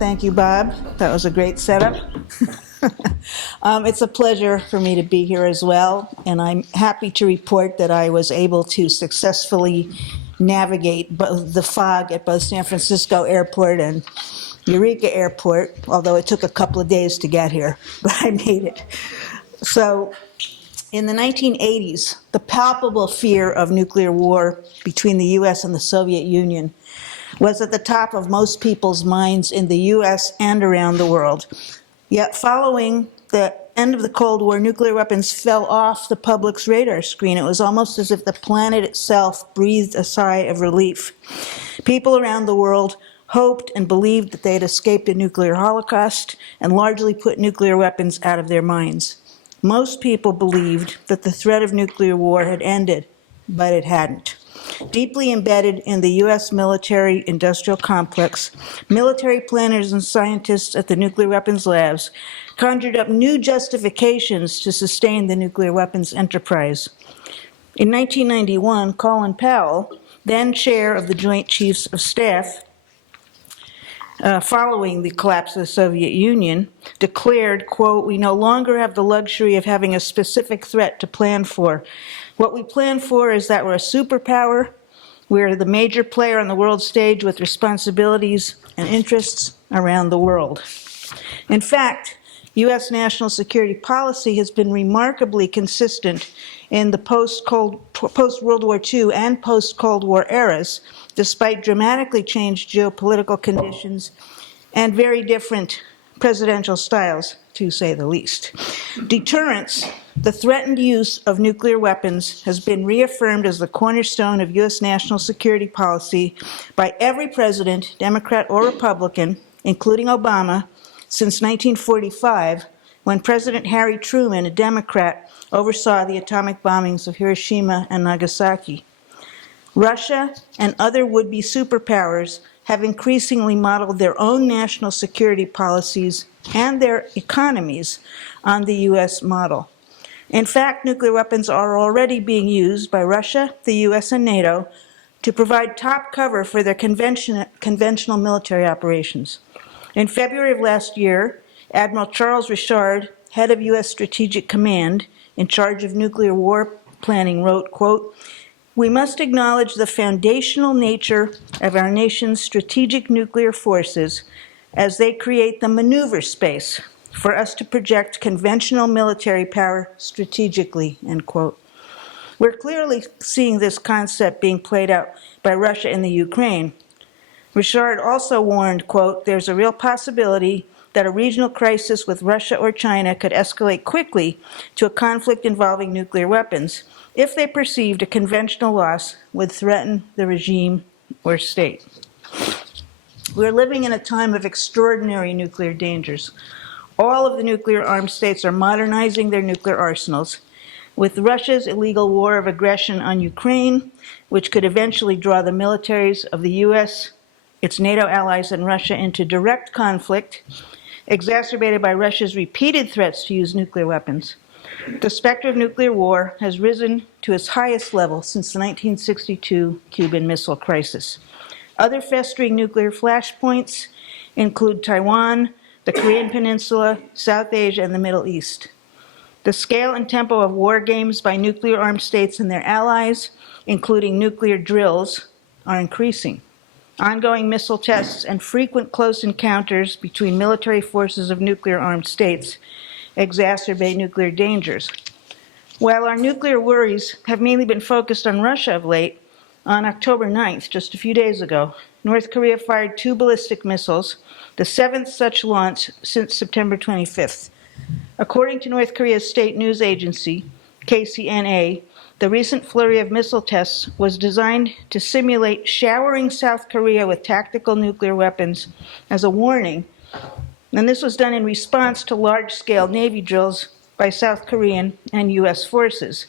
Thank you, Bob. That was a great setup. It's a pleasure for me to be here as well, and I'm happy to report that I was able to successfully navigate both the fog at both San Francisco Airport and Eureka Airport, although it took a couple of days to get here, but I made it. So, in the 1980s, the palpable fear of nuclear war between the US and the Soviet Union was at the top of most people's minds in the US and around the world. Yet following the end of the Cold War, nuclear weapons fell off the public's radar screen. It was almost as if the planet itself breathed a sigh of relief. People around the world hoped and believed that they had escaped a nuclear holocaust and largely put nuclear weapons out of their minds. Most people believed that the threat of nuclear war had ended, but it hadn't. Deeply embedded in the U.S. military-industrial complex, military planners and scientists at the nuclear weapons labs conjured up new justifications to sustain the nuclear weapons enterprise. In 1991, Colin Powell, then chair of the Joint Chiefs of Staff, following the collapse of the Soviet Union, declared, quote, "We no longer have the luxury of having a specific threat to plan for. What we plan for is that we're a superpower, we're the major player on the world stage with responsibilities and interests around the world." In fact, U.S. national security policy has been remarkably consistent in the post-World War II and post-Cold War eras, despite dramatically changed geopolitical conditions and very different presidential styles, to say the least. Deterrence, the threatened use of nuclear weapons, has been reaffirmed as the cornerstone of U.S. national security policy by every president, Democrat or Republican, including Obama, since 1945, when President Harry Truman, a Democrat, oversaw the atomic bombings of Hiroshima and Nagasaki. Russia and other would-be superpowers have increasingly modeled their own national security policies and their economies on the U.S. model. In fact, nuclear weapons are already being used by Russia, the U.S., and NATO to provide top cover for their conventional military operations. In February of last year, Admiral Charles Richard, head of U.S. Strategic Command, in charge of nuclear war planning, wrote, quote, "We must acknowledge the foundational nature of our nation's strategic nuclear forces as they create the maneuver space for us to project conventional military power strategically," end quote. We're clearly seeing this concept being played out by Russia in the Ukraine. Richard also warned, quote, "There's a real possibility that a regional crisis with Russia or China could escalate quickly to a conflict involving nuclear weapons if they perceived a conventional loss would threaten the regime or state." We're living in a time of extraordinary nuclear dangers. All of the nuclear-armed states are modernizing their nuclear arsenals. With Russia's illegal war of aggression on Ukraine, which could eventually draw the militaries of the U.S., its NATO allies, and Russia into direct conflict, exacerbated by Russia's repeated threats to use nuclear weapons, the specter of nuclear war has risen to its highest level since the 1962 Cuban Missile Crisis. Other festering nuclear flashpoints include Taiwan, the Korean Peninsula, South Asia, and the Middle East. The scale and tempo of war games by nuclear-armed states and their allies, including nuclear drills, are increasing. Ongoing missile tests and frequent close encounters between military forces of nuclear-armed states exacerbate nuclear dangers. While our nuclear worries have mainly been focused on Russia of late, on October 9th, just a few days ago, North Korea fired 2 ballistic missiles, the 7th such launch since September 25th. According to North Korea's state news agency, KCNA, the recent flurry of missile tests was designed to simulate showering South Korea with tactical nuclear weapons as a warning, and this was done in response to large-scale Navy drills by South Korean and U.S. forces.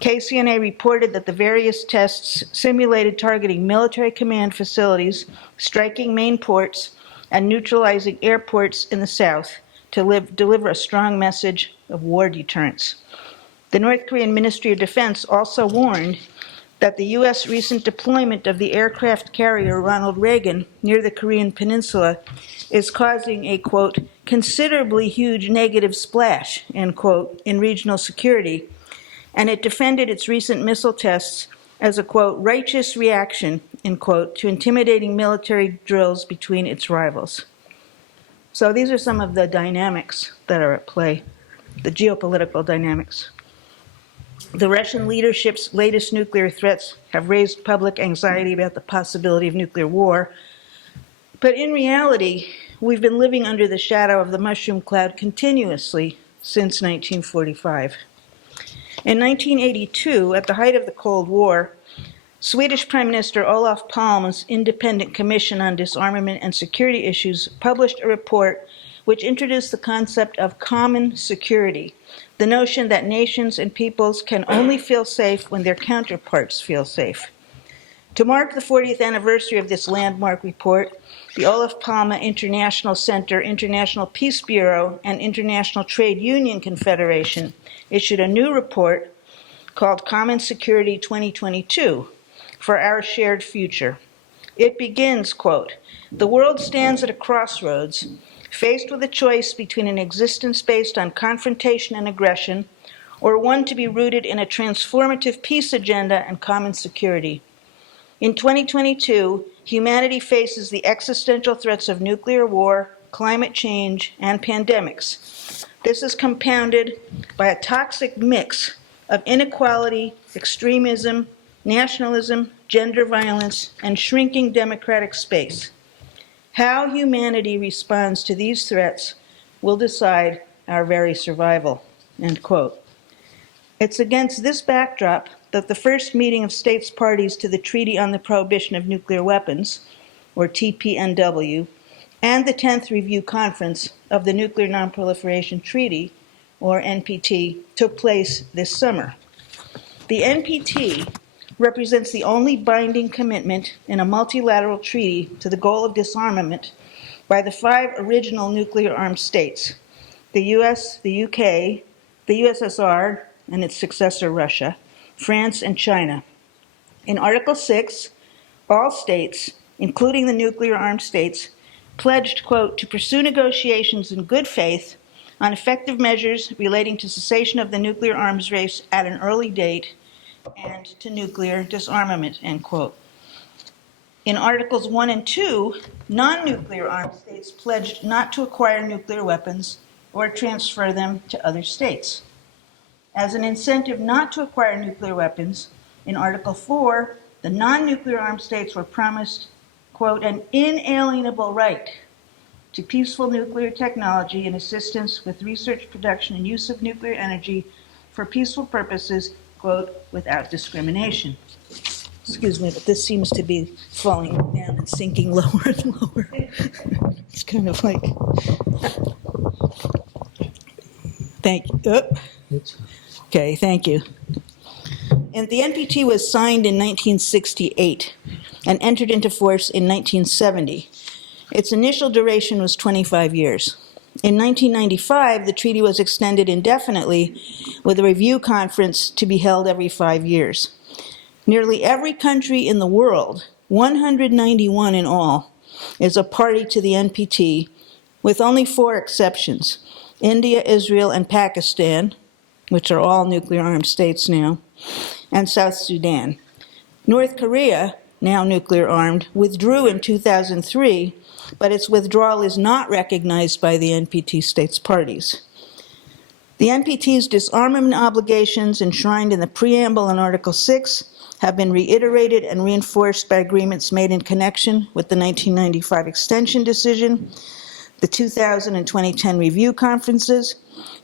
KCNA reported that the various tests simulated targeting military command facilities, striking main ports, and neutralizing airports in the South to deliver a strong message of war deterrence. The North Korean Ministry of Defense also warned that the U.S. recent deployment of the aircraft carrier Ronald Reagan near the Korean Peninsula is causing a, quote, considerably huge negative splash, end quote, in regional security, and it defended its recent missile tests as a, quote, righteous reaction, end quote, to intimidating military drills between its rivals. So these are some of the dynamics that are at play, the geopolitical dynamics. The Russian leadership's latest nuclear threats have raised public anxiety about the possibility of nuclear war. But in reality, we've been living under the shadow of the mushroom cloud continuously since 1945. In 1982, at the height of the Cold War, Swedish Prime Minister Olof Palme's Independent Commission on Disarmament and Security Issues published a report which introduced the concept of common security, the notion that nations and peoples can only feel safe when their counterparts feel safe. To mark the 40th anniversary of this landmark report, the Olof Palme International Center, International Peace Bureau, and International Trade Union Confederation issued a new report called Common Security 2022 for Our Shared Future. It begins, quote, the world stands at a crossroads, faced with a choice between an existence based on confrontation and aggression, or one to be rooted in a transformative peace agenda and common security. In 2022, humanity faces the existential threats of nuclear war, climate change, and pandemics. This is compounded by a toxic mix of inequality, extremism, nationalism, gender violence, and shrinking democratic space. How humanity responds to these threats will decide our very survival, end quote. It's against this backdrop that the first meeting of states parties to the Treaty on the Prohibition of Nuclear Weapons, or TPNW, and the 10th Review Conference of the Nuclear Nonproliferation Treaty, or NPT, took place this summer. The NPT represents the only binding commitment in a multilateral treaty to the goal of disarmament by the 5 original nuclear-armed states, the US, the UK, the USSR, and its successor Russia, France, and China. In Article 6, all states, including the nuclear-armed states, pledged, quote, to pursue negotiations in good faith on effective measures relating to cessation of the nuclear arms race at an early date and to nuclear disarmament, end quote. In Articles 1 and 2, non-nuclear armed states pledged not to acquire nuclear weapons or transfer them to other states. As an incentive not to acquire nuclear weapons, in Article 4, the non-nuclear armed states were promised, quote, an inalienable right to peaceful nuclear technology and assistance with research, production, and use of nuclear energy for peaceful purposes, quote, without discrimination. Excuse me, but this seems to be falling down and sinking lower and lower. It's kind of like, thank you. Okay, thank you. And the NPT was signed in 1968 and entered into force in 1970. Its initial duration was 25 years. In 1995, the treaty was extended indefinitely with a review conference to be held every 5 years. Nearly every country in the world, 191 in all, is a party to the NPT, with only 4 exceptions: India, Israel, and Pakistan, which are all nuclear-armed states now, and South Sudan. North Korea, now nuclear-armed, withdrew in 2003, but its withdrawal is not recognized by the NPT states parties. The NPT's disarmament obligations enshrined in the preamble in Article 6 have been reiterated and reinforced by agreements made in connection with the 1995 extension decision, the 2000 and 2010 review conferences,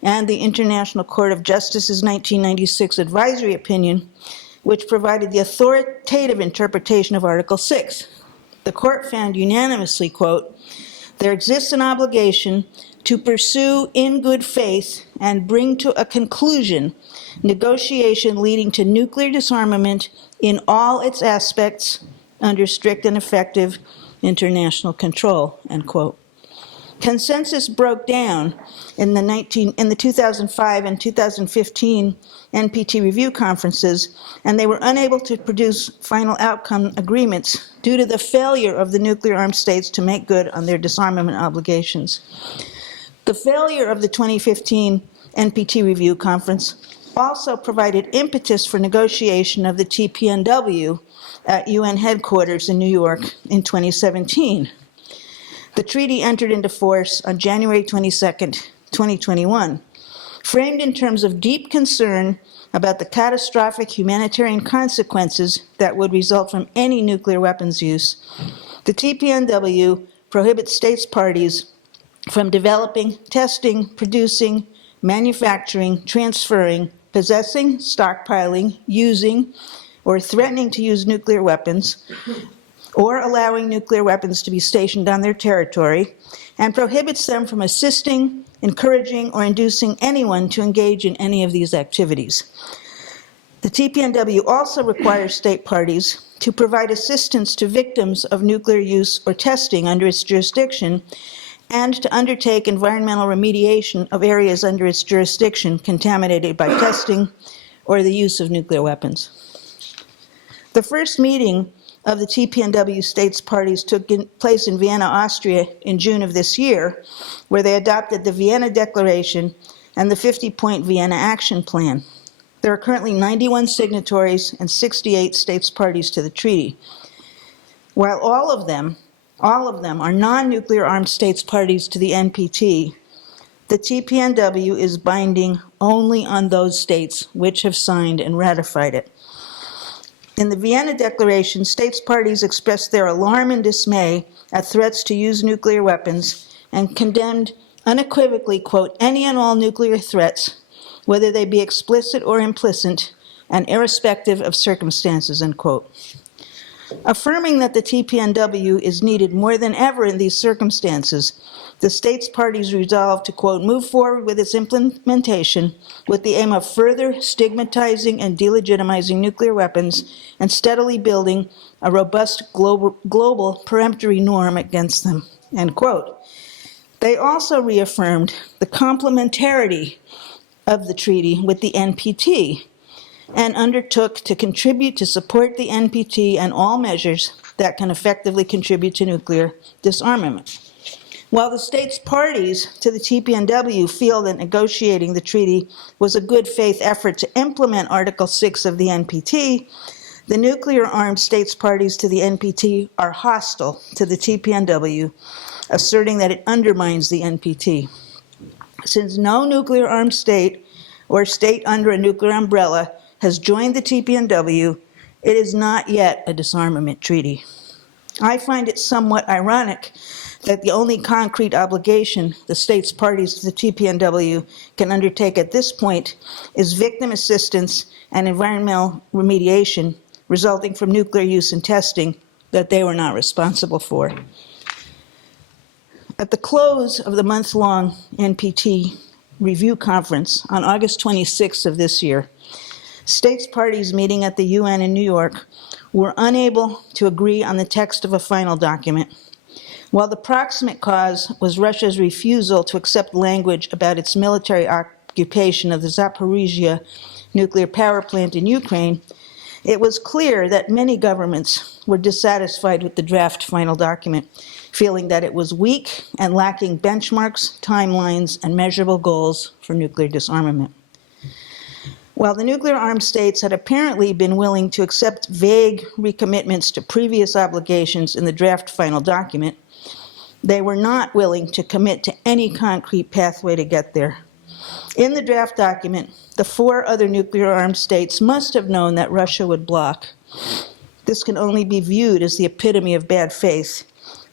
and the International Court of Justice's 1996 advisory opinion, which provided the authoritative interpretation of Article 6. The court found unanimously, quote, there exists an obligation to pursue in good faith and bring to a conclusion negotiation leading to nuclear disarmament in all its aspects under strict and effective international control, end quote. Consensus broke down in the 2005 and 2015 NPT review conferences, and they were unable to produce final outcome agreements due to the failure of the nuclear-armed states to make good on their disarmament obligations. The failure of the 2015 NPT review conference also provided impetus for negotiation of the TPNW at UN headquarters in New York in 2017. The treaty entered into force on January 22, 2021. Framed in terms of deep concern about the catastrophic humanitarian consequences that would result from any nuclear weapons use, the TPNW prohibits states parties from developing, testing, producing, manufacturing, transferring, possessing, stockpiling, using, or threatening to use nuclear weapons, or allowing nuclear weapons to be stationed on their territory, and prohibits them from assisting, encouraging, or inducing anyone to engage in any of these activities. The TPNW also requires state parties to provide assistance to victims of nuclear use or testing under its jurisdiction, and to undertake environmental remediation of areas under its jurisdiction contaminated by testing or the use of nuclear weapons. The first meeting of the TPNW states parties took place in Vienna, Austria in June of this year, where they adopted the Vienna Declaration and the 50-point Vienna Action Plan. There are currently 91 signatories and 68 states parties to the treaty. While all of them are non-nuclear armed states parties to the NPT, the TPNW is binding only on those states which have signed and ratified it. In the Vienna Declaration, states parties expressed their alarm and dismay at threats to use nuclear weapons and condemned unequivocally, quote, any and all nuclear threats, whether they be explicit or implicit, and irrespective of circumstances, end quote. Affirming that the TPNW is needed more than ever in these circumstances, the states parties resolved to, quote, move forward with its implementation with the aim of further stigmatizing and delegitimizing nuclear weapons and steadily building a robust global peremptory norm against them, end quote. They also reaffirmed the complementarity of the treaty with the NPT, and undertook to contribute to support the NPT and all measures that can effectively contribute to nuclear disarmament. While the states parties to the TPNW feel that negotiating the treaty was a good faith effort to implement Article 6 of the NPT, the nuclear-armed states parties to the NPT are hostile to the TPNW, asserting that it undermines the NPT. Since no nuclear-armed state or state under a nuclear umbrella has joined the TPNW, it is not yet a disarmament treaty. I find it somewhat ironic that the only concrete obligation the states parties to the TPNW can undertake at this point is victim assistance and environmental remediation resulting from nuclear use and testing that they were not responsible for. At the close of the month-long NPT review conference on August 26th of this year, states parties meeting at the UN in New York were unable to agree on the text of a final document. While the proximate cause was Russia's refusal to accept language about its military occupation of the Zaporizhia nuclear power plant in Ukraine, it was clear that many governments were dissatisfied with the draft final document, feeling that it was weak and lacking benchmarks, timelines, and measurable goals for nuclear disarmament. While the nuclear-armed states had apparently been willing to accept vague recommitments to previous obligations in the draft final document, they were not willing to commit to any concrete pathway to get there. In the draft document, the 4 other nuclear-armed states must have known that Russia would block. This can only be viewed as the epitome of bad faith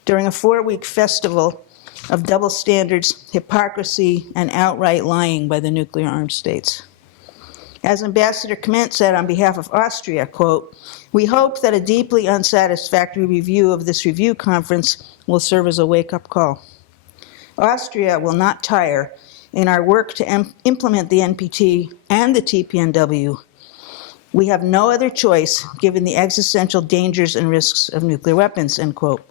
during a 4-week festival of double standards, hypocrisy, and outright lying by the nuclear-armed states. As Ambassador Kment said on behalf of Austria, quote, we hope that a deeply unsatisfactory review of this review conference will serve as a wake-up call. Austria will not tire in our work to implement the NPT and the TPNW. We have no other choice given the existential dangers and risks of nuclear weapons, end quote.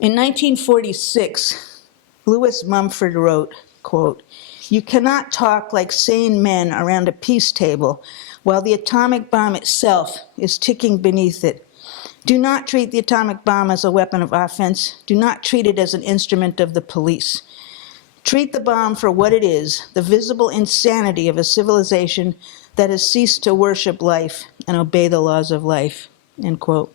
In 1946, Lewis Mumford wrote, quote, "You cannot talk like sane men around a peace table while the atomic bomb itself is ticking beneath it. Do not treat the atomic bomb as a weapon of offense. Do not treat it as an instrument of the police. Treat the bomb for what it is, the visible insanity of a civilization that has ceased to worship life and obey the laws of life," end quote.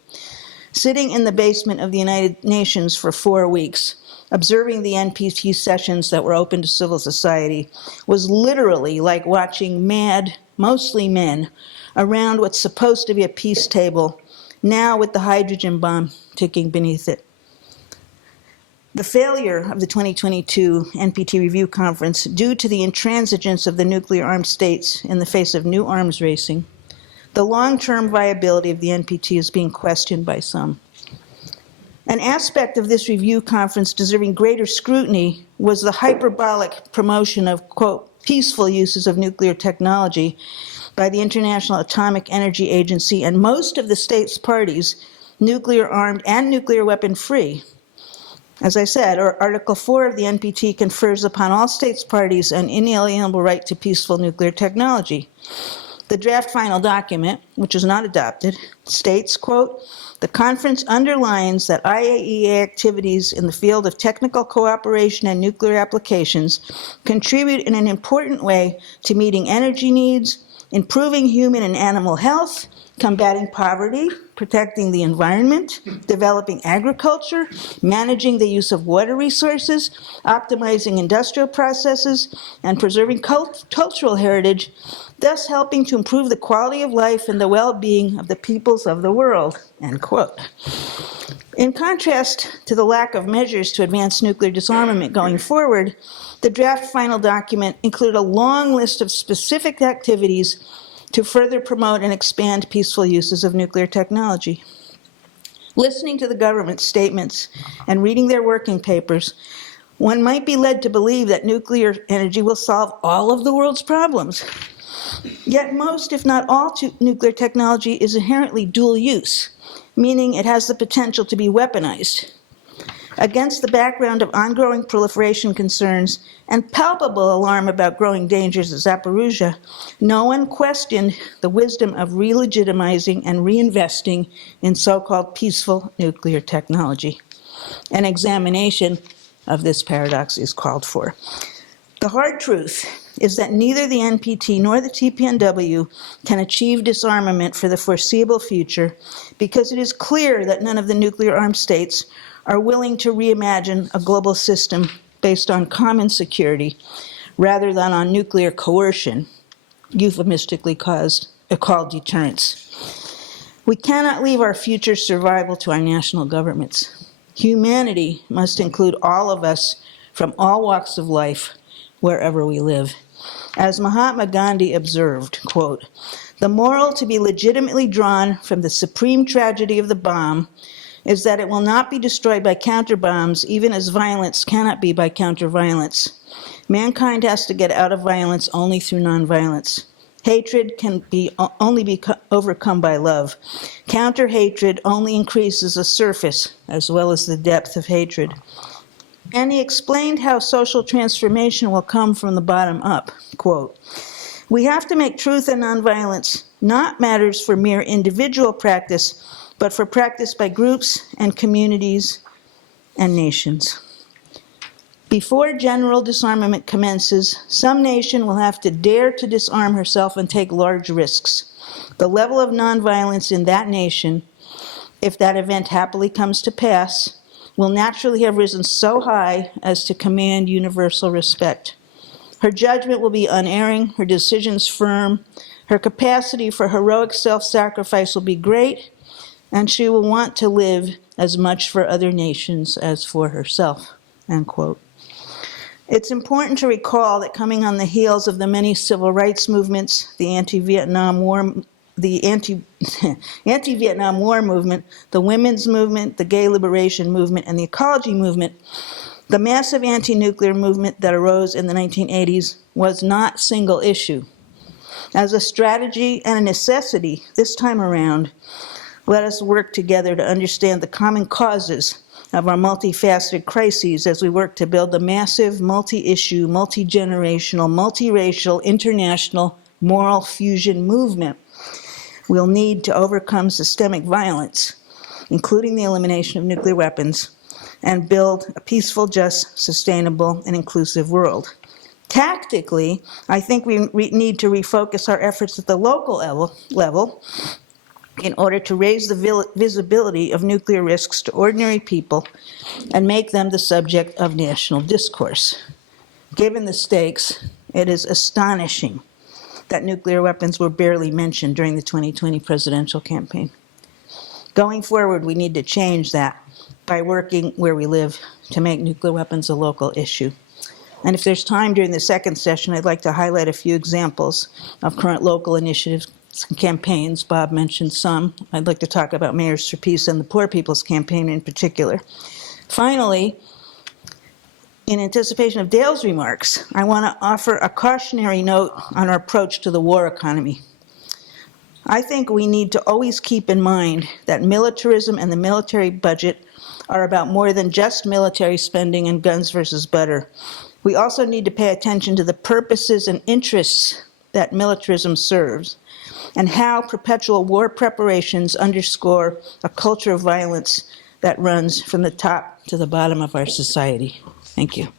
Sitting in the basement of the United Nations for 4 weeks, observing the NPT sessions that were open to civil society, was literally like watching mad, mostly men, around what's supposed to be a peace table, now with the hydrogen bomb ticking beneath it. The failure of the 2022 NPT Review Conference, due to the intransigence of the nuclear-armed states in the face of new arms racing, the long-term viability of the NPT is being questioned by some. An aspect of this review conference deserving greater scrutiny was the hyperbolic promotion of, quote, peaceful uses of nuclear technology by the International Atomic Energy Agency and most of the states parties, nuclear-armed and nuclear weapon-free. As I said, Article 4 of the NPT confers upon all states parties an inalienable right to peaceful nuclear technology. The draft final document, which was not adopted, states, quote, "The conference underlines that IAEA activities in the field of technical cooperation and nuclear applications contribute in an important way to meeting energy needs, improving human and animal health, combating poverty, protecting the environment, developing agriculture, managing the use of water resources, optimizing industrial processes, and preserving cultural heritage, thus helping to improve the quality of life and the well-being of the peoples of the world," end quote. In contrast to the lack of measures to advance nuclear disarmament going forward, the draft final document included a long list of specific activities to further promote and expand peaceful uses of nuclear technology. Listening to the government's statements and reading their working papers, one might be led to believe that nuclear energy will solve all of the world's problems. Yet most, if not all, nuclear technology is inherently dual use, meaning it has the potential to be weaponized. Against the background of ongoing proliferation concerns and palpable alarm about growing dangers at Zaporizhzhia, no one questioned the wisdom of re-legitimizing and reinvesting in so-called peaceful nuclear technology. An examination of this paradox is called for. The hard truth is that neither the NPT nor the TPNW can achieve disarmament for the foreseeable future because it is clear that none of the nuclear-armed states are willing to reimagine a global system based on common security rather than on nuclear coercion, euphemistically called deterrence. We cannot leave our future survival to our national governments. Humanity must include all of us from all walks of life, wherever we live. As Mahatma Gandhi observed, quote, "The moral to be legitimately drawn from the supreme tragedy of the bomb is that it will not be destroyed by counter-bombs, even as violence cannot be by counter-violence. Mankind has to get out of violence only through nonviolence. Hatred can only be overcome by love. Counter-hatred only increases the surface as well as the depth of hatred." And he explained how social transformation will come from the bottom up, quote, "We have to make truth and nonviolence not matters for mere individual practice, but for practice by groups and communities and nations. Before general disarmament commences, some nation will have to dare to disarm herself and take large risks. The level of nonviolence in that nation, if that event happily comes to pass, will naturally have risen so high as to command universal respect. Her judgment will be unerring, her decisions firm, her capacity for heroic self-sacrifice will be great, and she will want to live as much for other nations as for herself," end quote. It's important to recall that coming on the heels of the many civil rights movements, the anti-Vietnam War movement, the women's movement, the gay liberation movement, and the ecology movement, the massive anti-nuclear movement that arose in the 1980s was not single issue. As a strategy and a necessity this time around, let us work together to understand the common causes of our multifaceted crises as we work to build the massive, multi-issue, multi-generational, multiracial, international moral fusion movement we'll need to overcome systemic violence, including the elimination of nuclear weapons, and build a peaceful, just, sustainable, and inclusive world. Tactically, I think we need to refocus our efforts at the local level in order to raise the visibility of nuclear risks to ordinary people and make them the subject of national discourse. Given the stakes, it is astonishing that nuclear weapons were barely mentioned during the 2020 presidential campaign. Going forward, we need to change that by working where we live to make nuclear weapons a local issue. And if there's time during the second session, I'd like to highlight a few examples of current local initiatives and campaigns. Bob mentioned some. I'd like to talk about Mayors for Peace and the Poor People's Campaign in particular. Finally, in anticipation of Dale's remarks, I want to offer a cautionary note on our approach to the war economy. I think we need to always keep in mind that militarism and the military budget are about more than just military spending and guns versus butter. We also need to pay attention to the purposes and interests that militarism serves, and how perpetual war preparations underscore a culture of violence that runs from the top to the bottom of our society. Thank you.